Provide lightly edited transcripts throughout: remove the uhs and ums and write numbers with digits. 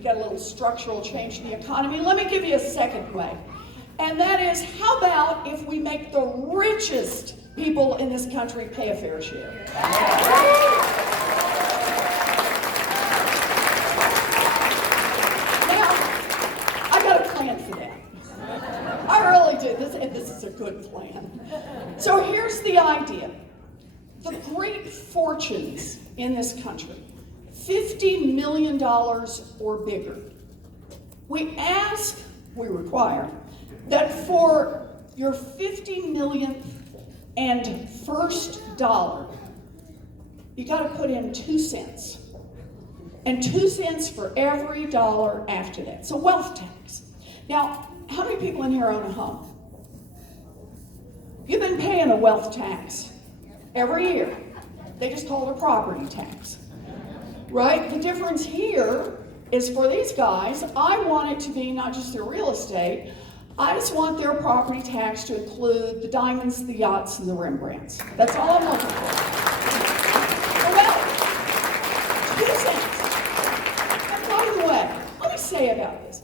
to get a little structural change in the economy, let me give you a second way. And that is, how about if we make the richest people in this country pay a fair share? Now, I got a plan for that. I really did this, and this is a good plan. So here's the idea. The great fortunes in this country, $50 million or bigger. We require that for your 50 millionth and first dollar, you got to put in 2 cents. And 2 cents for every dollar after that. So wealth tax. Now, how many people in here own a home? You've been paying a wealth tax every year. They just call it a property tax. Right? The difference here is for these guys, I want it to be not just their real estate, I just want their property tax to include the diamonds, the yachts, and the Rembrandts. That's all I'm looking for. Well, 2 cents. And by the way, let me say about this.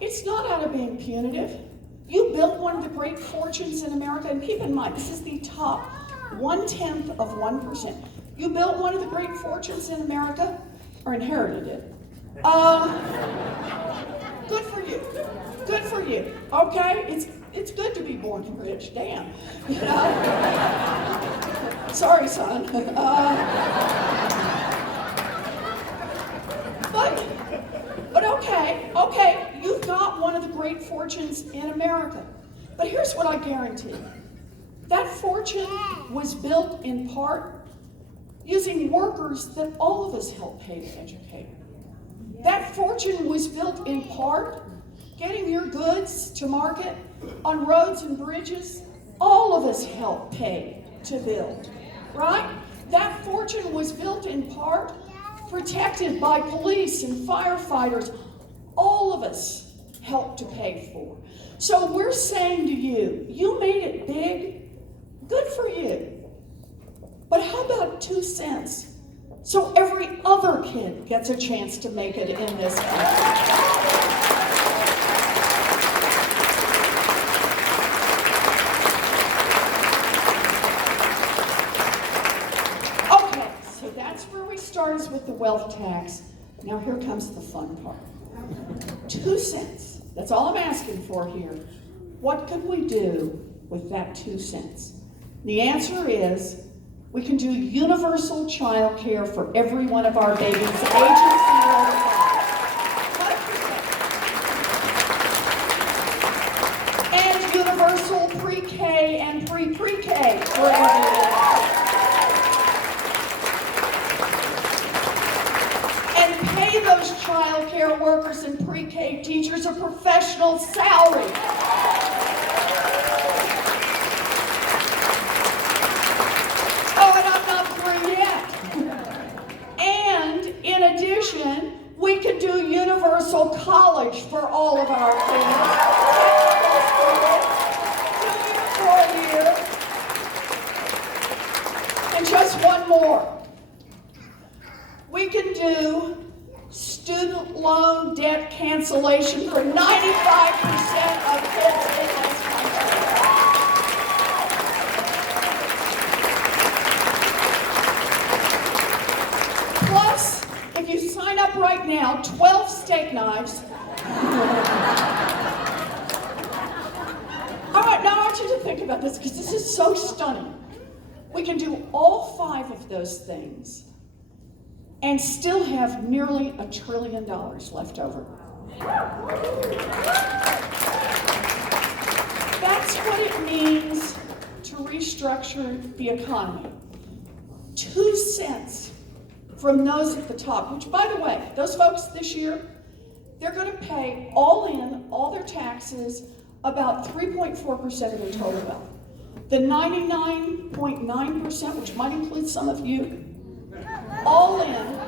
It's not out of being punitive. You built one of the great fortunes in America, and keep in mind, this is the top 1/10 of 1%. You built one of the great fortunes in America, or inherited it. Good for you. Good for you. Okay? It's good to be born rich. Damn. You know? Sorry, son. But okay, you've got one of the great fortunes in America. But here's what I guarantee. That fortune was built in part using workers that all of us help pay to educate. That fortune was built in part getting your goods to market on roads and bridges all of us help pay to build, right? That fortune was built in part protected by police and firefighters all of us help to pay for. So we're saying to you, you made it big, good for you. But how about 2 cents? So every other kid gets a chance to make it in this country. Okay, so that's where we start, is with the wealth tax. Now here comes the fun part. 2 cents. That's all I'm asking for here. What could we do with that 2 cents? The answer is, we can do universal childcare for every one of our babies, ages 0 to 5. And universal pre-K and pre-pre-K for everyone. And pay those childcare workers and pre-K teachers a professional salary. In addition, we could do universal college for all of our kids. 2 years for a year. And just one more. We can do student loan debt cancellation for 95% of kids in this country. Plus, if you sign up right now, 12 steak knives. All right, now I want you to think about this, because this is so stunning. We can do all 5 of those things and still have nearly $1 trillion left over. That's what it means to restructure the economy. 2 cents from those at the top, which, by the way, those folks this year, they're going to pay all in, all their taxes, about 3.4% of their total wealth. The 99.9%, which might include some of you, all in,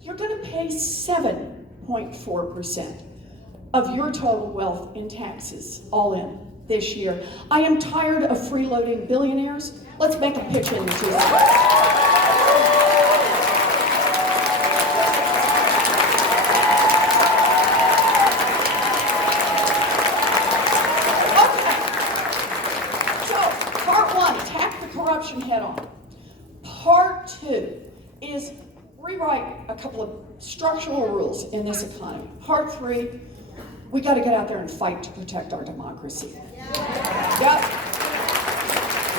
you're going to pay 7.4% of your total wealth in taxes, all in, this year. I am tired of freeloading billionaires. Let's make a pitch in to that. corruption head on. Part 2 is rewrite a couple of structural rules in this economy. Part 3, we got to get out there and fight to protect our democracy. Yep.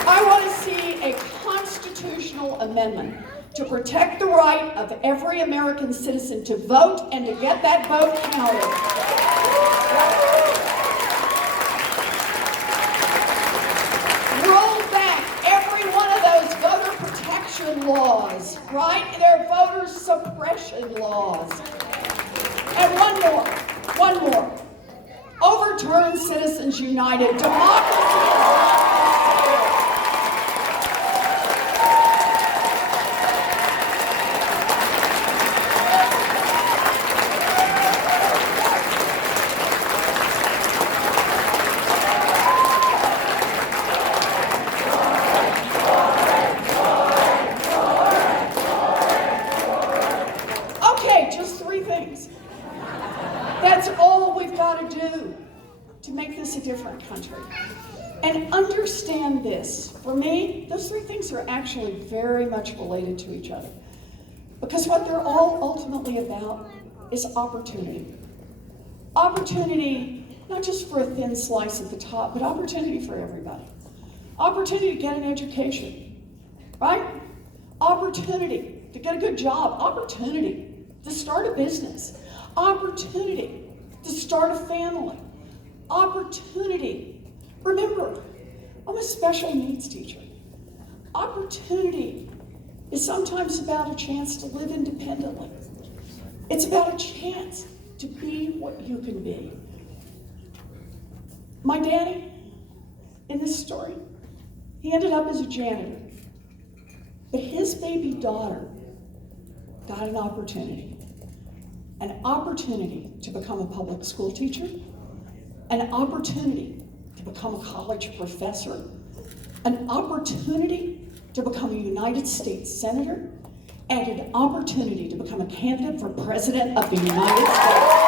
I want to see a constitutional amendment to protect the right of every American citizen to vote and to get that vote counted. Roll back every one of those voter protection laws, right? They're voter suppression laws. And one more. Overturn Citizens United. Democracy is not for sale. That's all we've got to do to make this a different country. And understand this. For me, those 3 things are actually very much related to each other. Because what they're all ultimately about is opportunity. Opportunity, not just for a thin slice at the top, but opportunity for everybody. Opportunity to get an education, right? Opportunity to get a good job. Opportunity to start a business. Opportunity to start a family. Opportunity. Remember, I'm a special needs teacher. Opportunity is sometimes about a chance to live independently. It's about a chance to be what you can be. My daddy, in this story, he ended up as a janitor. But his baby daughter got an opportunity. An opportunity to become a public school teacher, an opportunity to become a college professor, an opportunity to become a United States Senator, and an opportunity to become a candidate for President of the United States.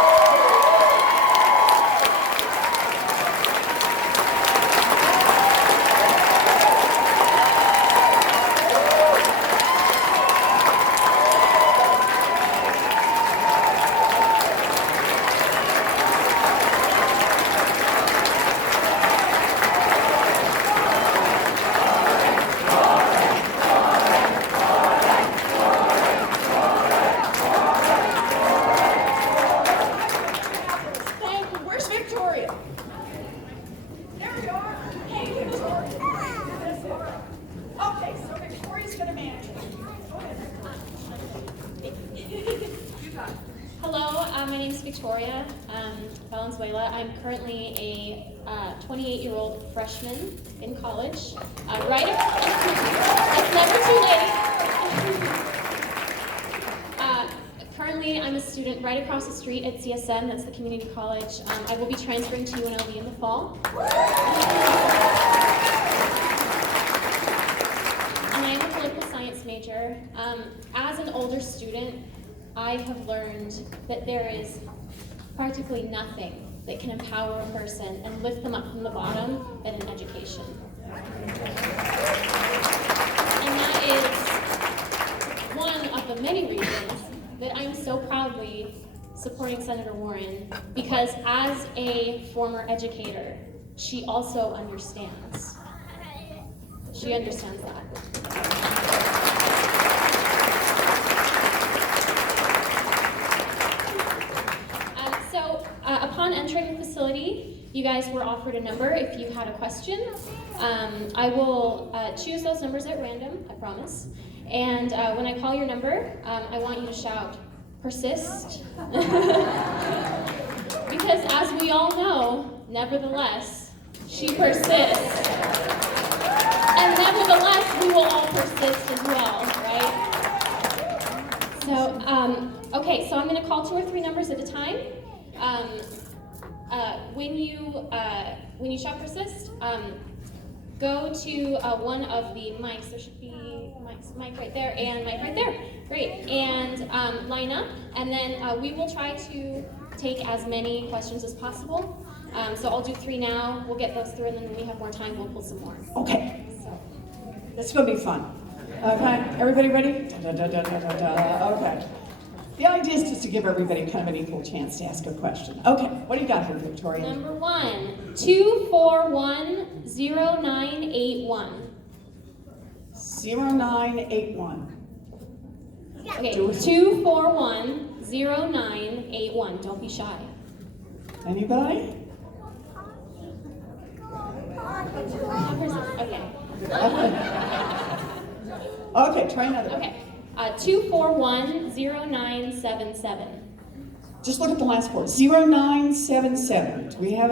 I'm currently a 28-year-old freshman in college. It's never too late. Currently, I'm a student right across the street at CSM, that's the community college. I will be transferring to UNLV in the fall. And I'm a political science major. As an older student, I have learned that there is practically nothing that can empower a person and lift them up from the bottom than an education. And that is one of the many reasons that I'm so proudly supporting Senator Warren, because as a former educator, she also understands. She understands that. Upon entering the facility, you guys were offered a number if you had a question. I will choose those numbers at random, I promise. And when I call your number, I want you to shout, "Persist." Because as we all know, nevertheless, she persists. And nevertheless, we will all persist as well, right? So, okay, so I'm going to call 2 or 3 numbers at a time. When you shout persist, go to one of the mics. There should be mic right there and mic right there. Great. And line up, and then we will try to take as many questions as possible. So I'll do 3 now. We'll get those through, and then when we have more time, we'll pull some more. Okay. So. This is going to be fun. Okay, everybody ready? Da, da, da, da, da, da. Okay. The idea is just to give everybody kind of an equal chance to ask a question. Okay, what do you got here, Victoria? Number 1, 2410981. 0981. Okay, 2410981. Don't be shy. Anybody? Okay. Okay, try another one. Okay. 2410977. Just look at the last word. 0977. Do we have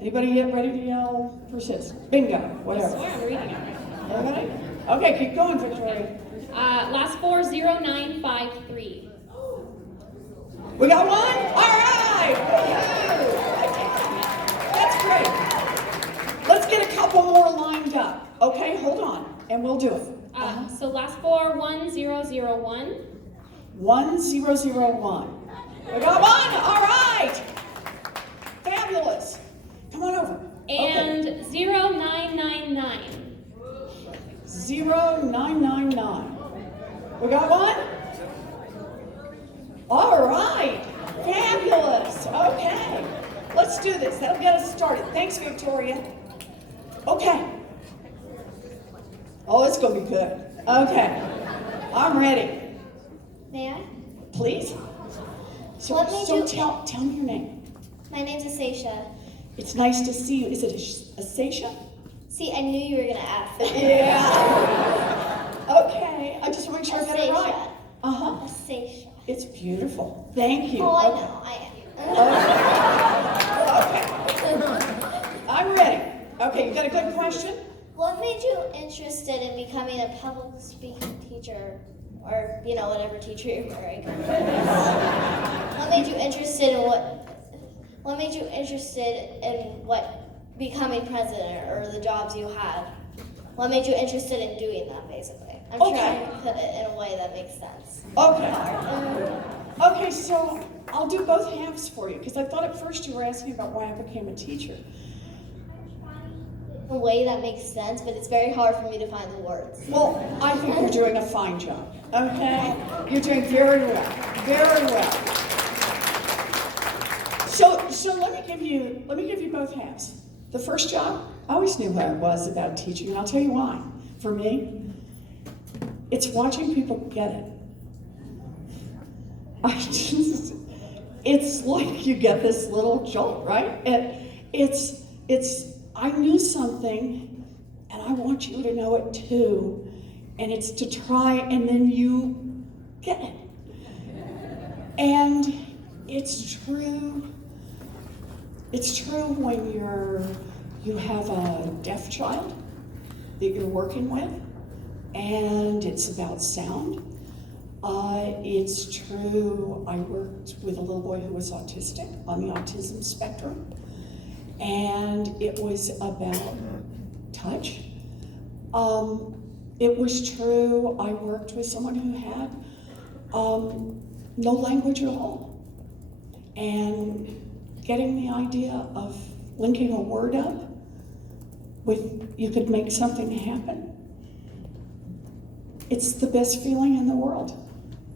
anybody yet ready to yell persist? Bingo, I whatever. swear I'm reading it right. Everybody? Okay, keep going, Victoria. Last 4, 0953. We got one? All right! That's great. Let's get a couple more lined up. Okay, hold on, and we'll do it. So last 4, 1001. 1001. We got one? All right! Fabulous. Come on over. And Okay. 0999. 0999. We got one? All right. Fabulous. Okay. Let's do this. That'll get us started. Thanks, Victoria. Okay. Oh, it's going to be good. Okay. I'm ready. May I? Please? So, What made you- tell me your name. My name's Asacia. It's nice to see you. Is it a Sasha? See, I knew you were gonna ask. Yeah. Okay. I just want to make sure I got it right. Asacia. Uh-huh. Asacia. It's beautiful. Thank you. Oh, I Okay. know, I am. Okay. I'm ready. Okay, you got a good question? What made you interested in becoming a public speaking teacher, or whatever teacher you're wearing? What made you interested in What made you interested in becoming president or the jobs you had? What made you interested in doing that, basically? I'm Okay. trying to put it in a way that makes sense. Okay. Okay, so I'll do both halves for you because I thought at first you were asking about why I became a teacher. A way that makes sense, but it's very hard for me to find the words. Well, I think you're doing a fine job. Okay? You're doing very well. Very well. So let me give you both halves. The first job, I always knew what I was about teaching, and I'll tell you why. For me, it's watching people get it. It's like you get this little jolt, right? I knew something, and I want you to know it too. And it's to try, and then you get it. And it's true. It's true when you have a deaf child that you're working with, and it's about sound. It's true, I worked with a little boy who was autistic on the autism spectrum, and it was about touch. It was true, I worked with someone who had no language at all, and getting the idea of linking a word up with, you could make something happen. It's the best feeling in the world.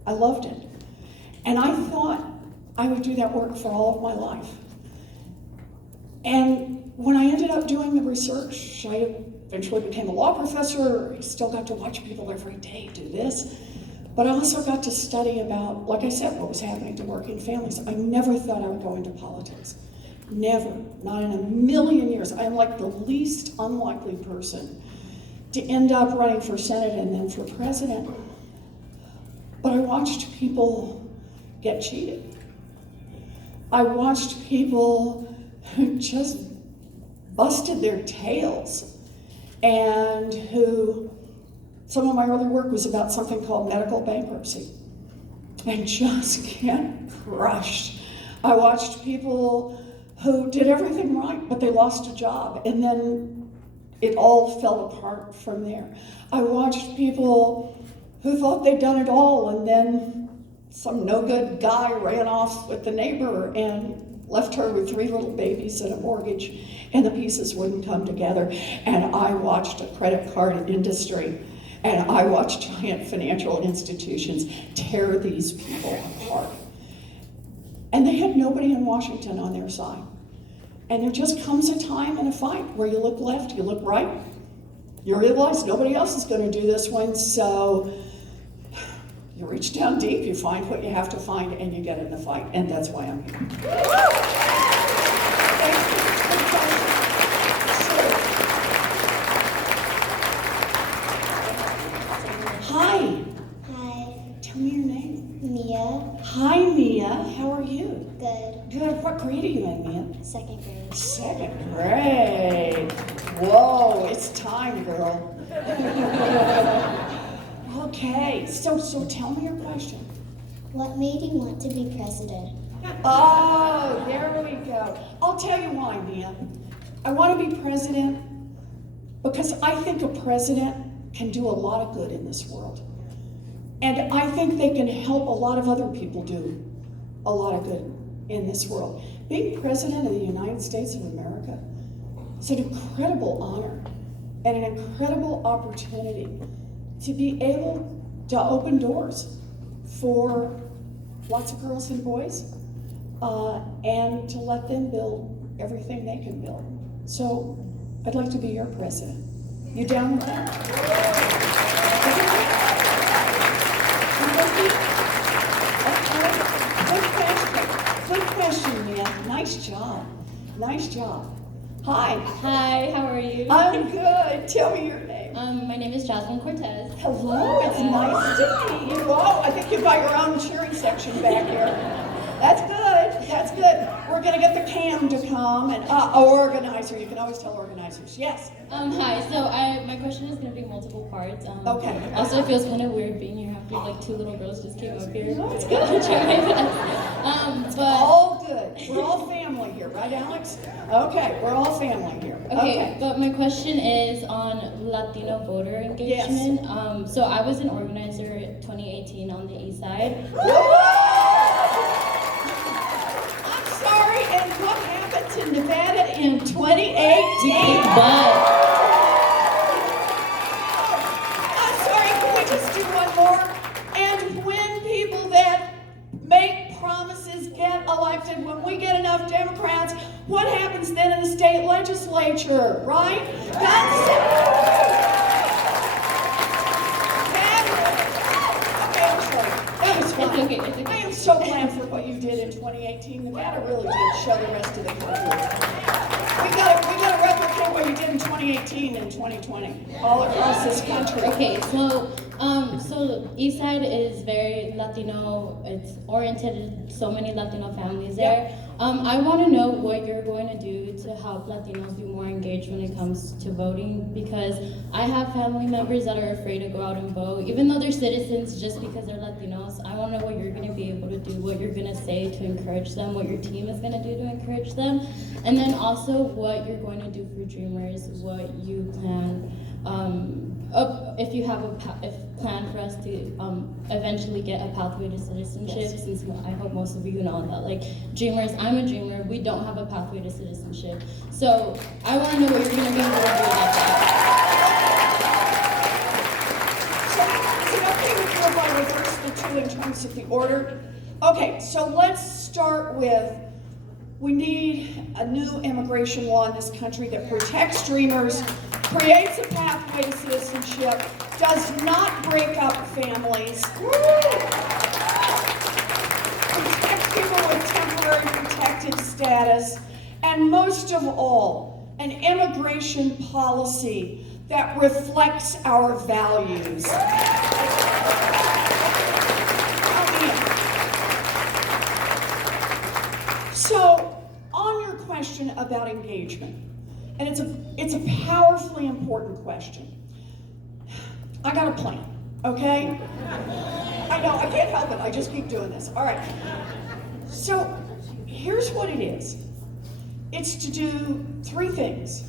I loved it. And I thought I would do that work for all of my life. And when I ended up doing the research, I eventually became a law professor. I still got to watch people every day do this. But I also got to study about, like I said, what was happening to working families. I never thought I would go into politics. Never, not in a million years. I'm like the least unlikely person to end up running for Senate and then for president. But I watched people get cheated. I watched people who just busted their tails and who, some of my early work was about something called medical bankruptcy and just get crushed. I watched people who did everything right, but they lost a job, and then it all fell apart from there. I watched people who thought they'd done it all, and then some no-good guy ran off with the neighbor, and left her with 3 little babies and a mortgage, and the pieces wouldn't come together. And I watched a credit card industry, and I watched giant financial institutions tear these people apart. And they had nobody in Washington on their side. And there just comes a time in a fight where you look left, you look right, you realize nobody else is going to do this one, so you reach down deep, you find what you have to find, and you get in the fight. And that's why I'm here. Hi. Hi, Tell me your name. Mia. Hi, Mia. How are you? Good. Good. What grade are you in, Mia? 2nd grade. 2nd grade. Whoa, it's time, girl. Okay, so tell me your question. What made you want to be president? Oh, there we go. I'll tell you why, Mia. I want to be president because I think a president can do a lot of good in this world. And I think they can help a lot of other people do a lot of good in this world. Being president of the United States of America is an incredible honor and an incredible opportunity to be able to open doors for lots of girls and boys and to let them build everything they can build. So I'd like to be your president. You down with that? Okay. Good question, Mia. Nice job. Nice job. Hi. Hi, how are you? I'm good. Tell me your name. My name is Jasmine Cortez. Hello, it's nice to meet you. Whoa, I think you've got your own cheering section back here. That's good, that's good. We're gonna get the cam to come and, organizer, you can always tell organizers, yes. Hi, so my question is gonna be multiple parts. Okay. Also, it feels kind of weird being here after like 2 little girls just came up here. No, it's good. I'll try my best. But All good, we're all family here, right Alex? Okay, we're all family here. Okay, but my question is on Latino voter engagement. So I was an organizer in 2018 on the east side. I'm sorry, and what happened to Nevada in 2018? But I'm sorry, can we just do one more? And when people that make promises get elected, when we get enough Democrats, what happens then in the state legislature, right? That was fun. It's okay, it's okay. I am so glad for what you did in 2018. Nevada really did show the rest of the country. We gotta replicate what you did in 2018 and 2020 all across this country. okay, so East Side is very Latino. It's oriented. So many Latino families there. I want to know what you're going to do to help Latinos be more engaged when it comes to voting, because I have family members that are afraid to go out and vote, even though they're citizens, just because they're Latinos. I want to know what you're going to be able to do, what you're going to say to encourage them, what your team is going to do to encourage them, and then also what you're going to do for Dreamers, what you plan. If you have a plan for us to eventually get a pathway to citizenship, Yes. since I hope most of you know that, like, Dreamers, I'm a dreamer, we don't have a pathway to citizenship. So I want to know what you're going to be able to do about that. So, is it okay with you if I reverse the two in terms of the order? Okay, so let's start with, we need a new immigration law in this country that protects dreamers, creates a pathway to citizenship, does not break up families, protects people with temporary protected status, and most of all, an immigration policy that reflects our values. So, on your question about engagement, and it's a powerfully important question. I got a plan, okay? I know, I can't help it, I just keep doing this. All right. So, here's what it is. It's to do 3 things.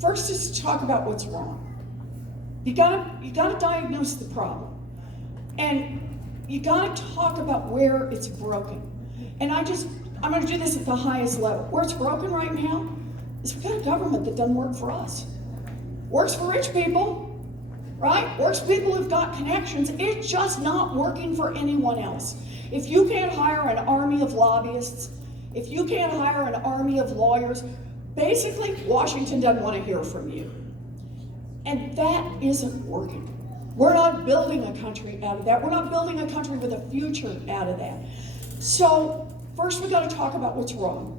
First is to talk about what's wrong. You gotta diagnose the problem. And you gotta talk about where it's broken. And I'm going to do this at the highest level. Where it's broken right now is we've got a government that doesn't work for us. Works for rich people, right? Works for people who've got connections. It's just not working for anyone else. If you can't hire an army of lobbyists, if you can't hire an army of lawyers, basically Washington doesn't want to hear from you. And that isn't working. We're not building a country out of that. We're not building a country with a future out of that. So first we got to talk about what's wrong.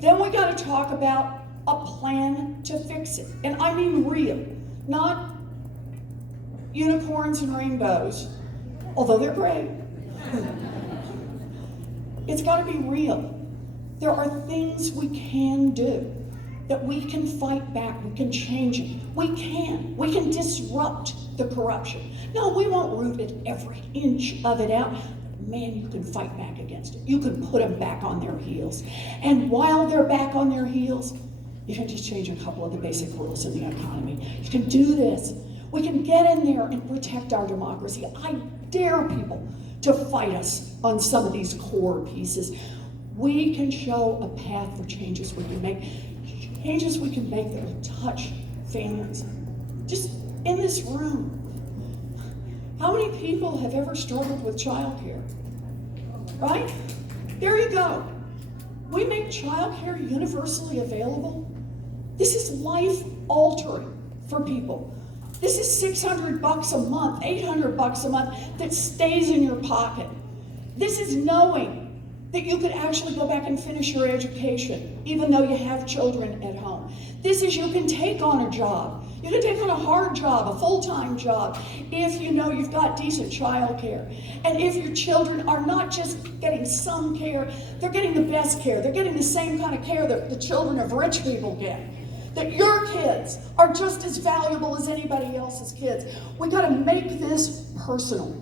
Then we got to talk about a plan to fix it. And I mean real, not unicorns and rainbows, although they're great. It's got to be real. There are things we can do, that we can fight back, we can change it. We can disrupt the corruption. No, we won't root it every inch of it out. Man, you can fight back against it. You can put them back on their heels. And while they're back on their heels, you can just change a couple of the basic rules in the economy. You can do this. We can get in there and protect our democracy. I dare people to fight us on some of these core pieces. We can show a path for changes we can make. Changes we can make that will touch families. Just in this room, how many people have ever struggled with childcare? Right? There you go. We make childcare universally available. This is life altering for people. This is $600 a month, $800 a month that stays in your pocket. This is knowing that you could actually go back and finish your education, even though you have children at home. This is you can take on a job. You can take on a hard job, a full-time job, if you know you've got decent child care. And if your children are not just getting some care, they're getting the best care. They're getting the same kind of care that the children of rich people get. That your kids are just as valuable as anybody else's kids. We gotta make this personal.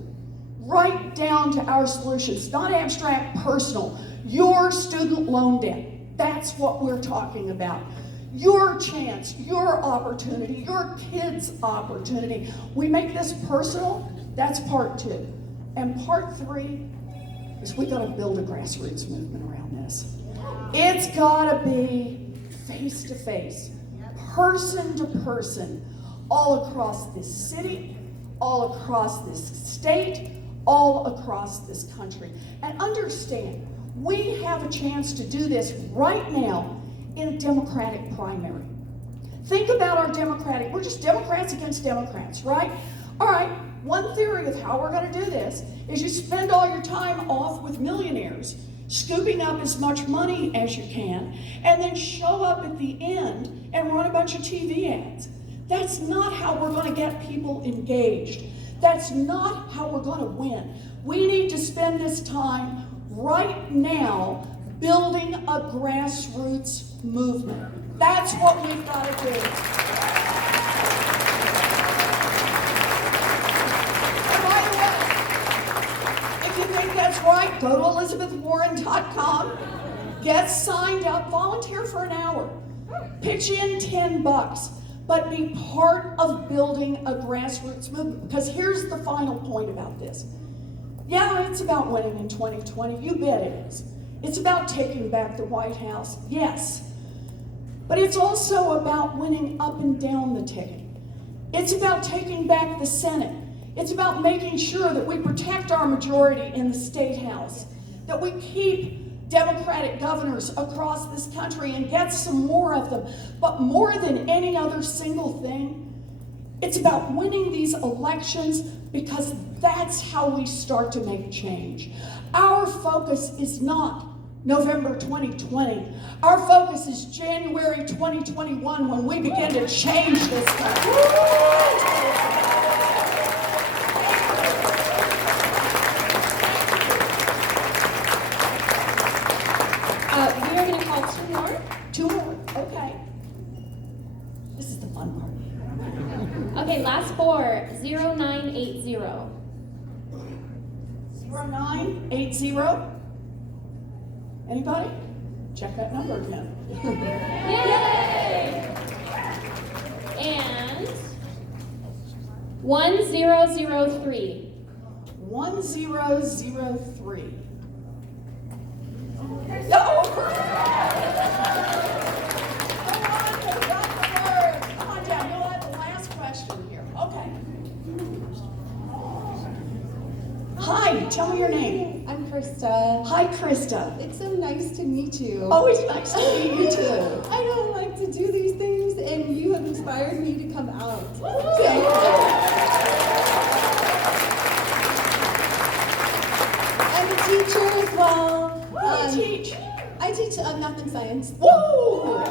Right down to our solutions, not abstract, personal. Your student loan debt, that's what we're talking about. Your chance, your opportunity, your kids' opportunity. We make this personal, that's part 2. And part 3 is we gotta build a grassroots movement around this. It's gotta be face to face, person to person, all across this city, all across this state, all across this country. And understand, we have a chance to do this right now in a Democratic primary. Think about our Democratic, we're just Democrats against Democrats, right? All right, one theory of how we're gonna do this is you spend all your time off with millionaires, scooping up as much money as you can, and then show up at the end and run a bunch of TV ads. That's not how we're gonna get people engaged. That's not how we're going to win. We need to spend this time right now building a grassroots movement. That's what we've got to do. And by the way, if you think that's right, go to ElizabethWarren.com, get signed up, volunteer for an hour, pitch in $10. But be part of building a grassroots movement. Because here's the final point about this. Yeah, it's about winning in 2020. You bet it is. It's about taking back the White House. Yes. But it's also about winning up and down the ticket. It's about taking back the Senate. It's about making sure that we protect our majority in the State House, that we keep Democratic governors across this country and get some more of them. But more than any other single thing, it's about winning these elections, because that's how we start to make change. Our focus is not November 2020. Our focus is January 2021, when we begin to change this country. We are going to call 2 more. 2 more, okay. This is the fun part. Okay, last 4, 0980. 0980. Anybody? Check that number again. Yay! And 1003. 1003. No, come on down. You'll have the last question here. Okay. Hi, tell me your name. I'm Krista. Hi, Krista. It's so nice to meet you. Always nice to meet you too. I don't like to do these things, and you have inspired me to come out. Thank you. I'm a teacher as well. What do you teach? I teach math and science. Woo!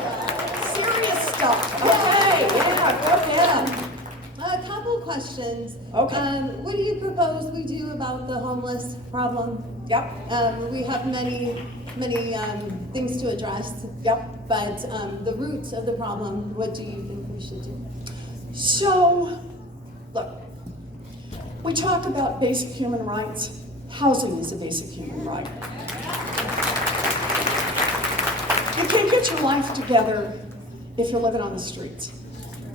Serious stuff. Okay, yeah, go ahead. A couple questions. Okay. What do you propose we do about the homeless problem? Yep, We have many things to address. yep. But the roots of the problem, what do you think we should do? So, look, we talk about basic human rights. Housing is a basic human right. You can't get your life together if you're living on the streets.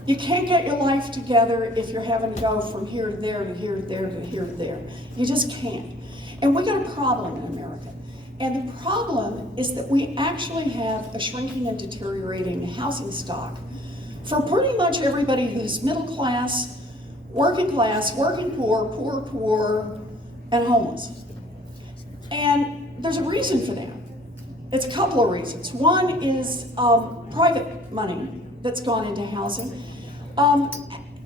You can't get your life together if you're having to go from here to there to here to there to here to there. You just can't. And we got a problem in America. And the problem is that we actually have a shrinking and deteriorating housing stock for pretty much everybody who's middle class, working poor, poor, and homeless. And there's a reason for that. It's a couple of reasons. One is private money that's gone into housing.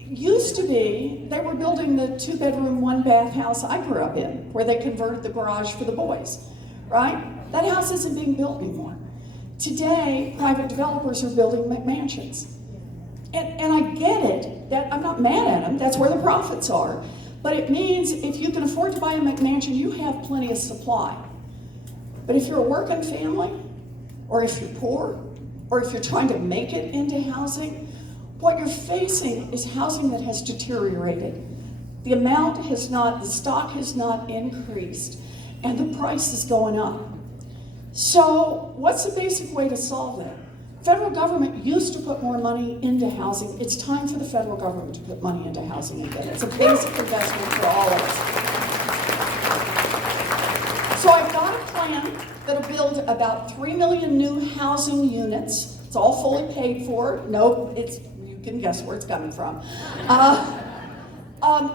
Used to be, they were building the 2-bedroom, 1-bath house I grew up in, where they converted the garage for the boys, right? That house isn't being built anymore. Today, private developers are building McMansions. And I get it, that I'm not mad at them, that's where the profits are. But it means if you can afford to buy a McMansion, you have plenty of supply. But if you're a working family, or if you're poor, or if you're trying to make it into housing, what you're facing is housing that has deteriorated. The stock has not increased, and the price is going up. So what's the basic way to solve that? Federal government used to put more money into housing. It's time for the federal government to put money into housing again. It's a basic investment for all of us. So I've got a plan that'll build about 3 million new housing units. It's all fully paid for. Nope, you can guess where it's coming from.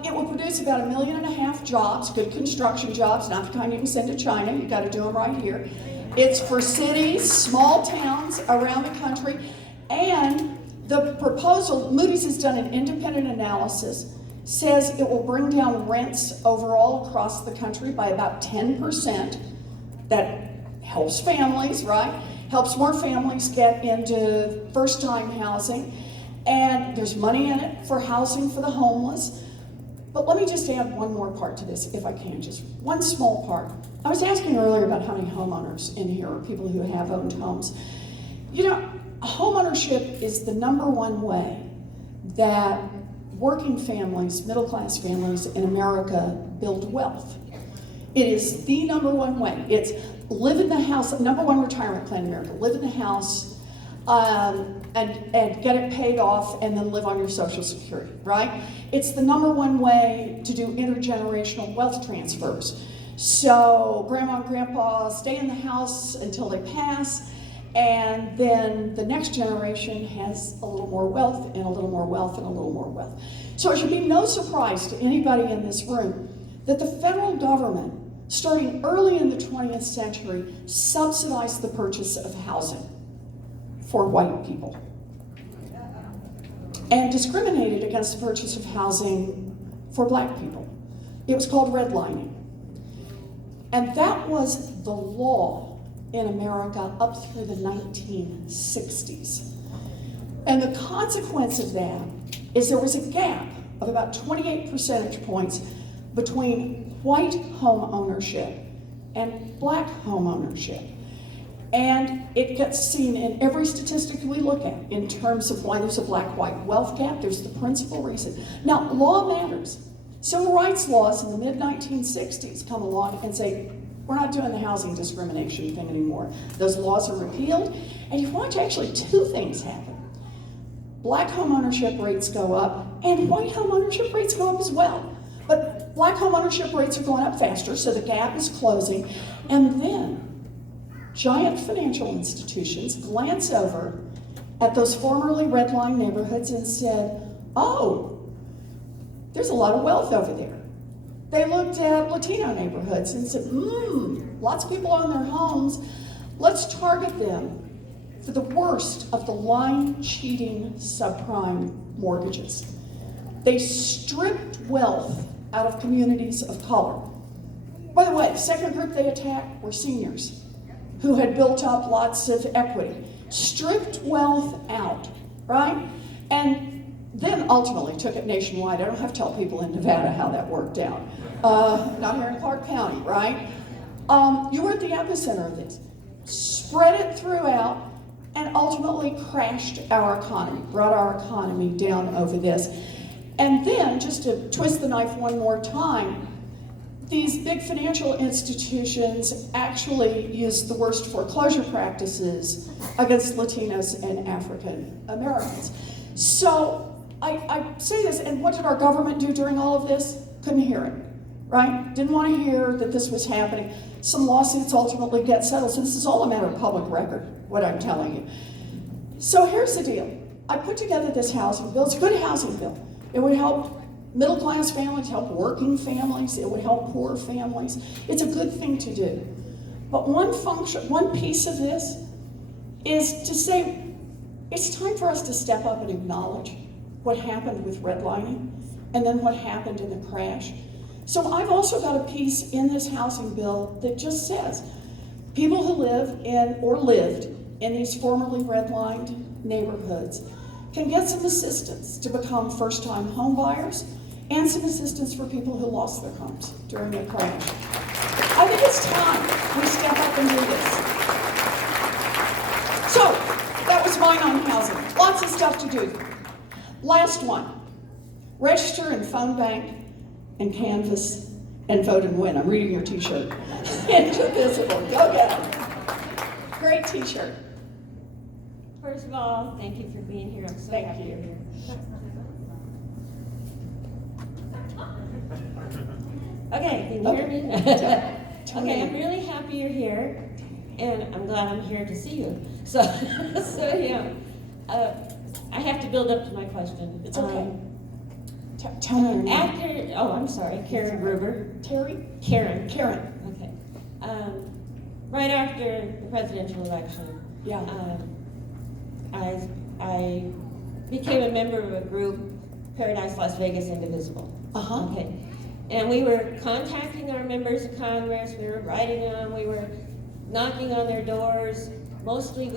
It will produce about 1.5 million jobs, good construction jobs, not the kind you can send to China. You got to do them right here. It's for cities, small towns around the country, and the proposal, Moody's has done an independent analysis, says it will bring down rents overall across the country by about 10%. That helps families, right? Helps more families get into first-time housing, and there's money in it for housing for the homeless. But let me just add one more part to this, if I can, just one small part. I was asking earlier about how many homeowners in here are people who have owned homes. You know, homeownership is the #1 way that working families, middle-class families in America build wealth. It is the #1 way. It's live in the house, #1 retirement plan in America, live in the house, and get it paid off and then live on your Social Security, right? It's the #1 way to do intergenerational wealth transfers. So grandma and grandpa stay in the house until they pass, and then the next generation has a little more wealth and a little more wealth and a little more wealth. So it should be no surprise to anybody in this room that the federal government, starting early in the 20th century, subsidized the purchase of housing for white people and discriminated against the purchase of housing for black people. It was called redlining. And that was the law in America up through the 1960s. And the consequence of that is there was a gap of about 28 percentage points between white home ownership and black home ownership. And it gets seen in every statistic we look at in terms of why there's a black-white wealth gap. There's the principal reason. Now, law matters. Civil rights laws in the mid-1960s come along and say, we're not doing the housing discrimination thing anymore. Those laws are repealed, and you watch actually two things happen. Black home ownership rates go up, and white home ownership rates go up as well. But black home ownership rates are going up faster, so the gap is closing. And then giant financial institutions glance over at those formerly redlined neighborhoods and said, oh, there's a lot of wealth over there. They looked at Latino neighborhoods and said, lots of people own their homes. Let's target them for the worst of the line-cheating subprime mortgages. They stripped wealth out of communities of color. By the way, the second group they attacked were seniors who had built up lots of equity. Stripped wealth out, right? And then ultimately took it nationwide. I don't have to tell people in Nevada how that worked out. Not here in Clark County, right? You were at the epicenter of this. Spread it throughout and ultimately crashed our economy, brought our economy down over this. And then, just to twist the knife one more time, these big financial institutions actually use the worst foreclosure practices against Latinos and African Americans. So I say this, and what did our government do during all of this? Couldn't hear it, right? Didn't want to hear that this was happening. Some lawsuits ultimately get settled, so this is all a matter of public record, what I'm telling you. So here's the deal. I put together this housing bill. It's a good housing bill. It would help middle-class families, help working families, it would help poor families. It's a good thing to do. But one piece of this is to say, it's time for us to step up and acknowledge what happened with redlining and then what happened in the crash. So I've also got a piece in this housing bill that just says, people who live in or lived in these formerly redlined neighborhoods can get some assistance to become first-time home buyers and some assistance for people who lost their homes during the crash. I think it's time we step up and do this. So, that was mine on housing. Lots of stuff to do. Last one. Register and phone bank and canvass and vote and win. I'm reading your t-shirt. Indivisible. Go get it. Great t-shirt. First of all, thank you for being here. I'm so happy you're here. Okay, can you hear me? Okay, I'm really happy you're here, and I'm glad I'm here to see you. So yeah, I have to build up to my question. It's okay. Tell me your name. I'm sorry, Karen Gruber. Terry? Karen. Karen. Okay. Right after the presidential election, Yeah. I became a member of a group, Paradise Las Vegas Indivisible. Uh-huh. Okay. And we were contacting our members of Congress, we were writing them, we were knocking on their doors. Mostly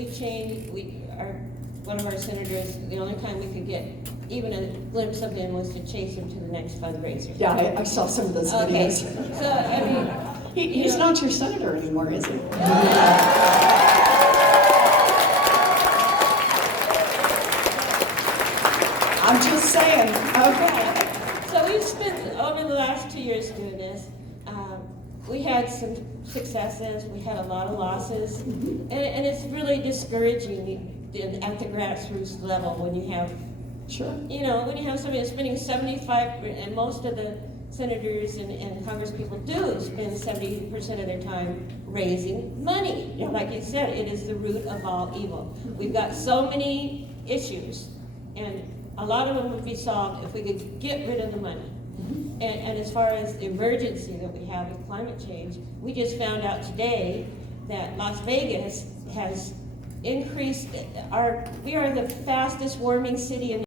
one of our senators, the only time we could get even a glimpse of him was to chase him to the next fundraiser. Yeah, I saw some of those Okay. videos. So, I mean, He's not your senator anymore, is he? I'm just saying. Okay. So we've spent over the last 2 years doing this. We had some successes, we had a lot of losses, and it's really discouraging at the grassroots level when you have, Sure. when you have somebody spending 75, and most of the senators and Congress people do spend 70% of their time raising money. Yeah. Like you said, it is the root of all evil. We've got so many issues, and a lot of them would be solved if we could get rid of the money. And as far as the emergency that we have with climate change, we just found out today that Las Vegas has increased we are the fastest warming city in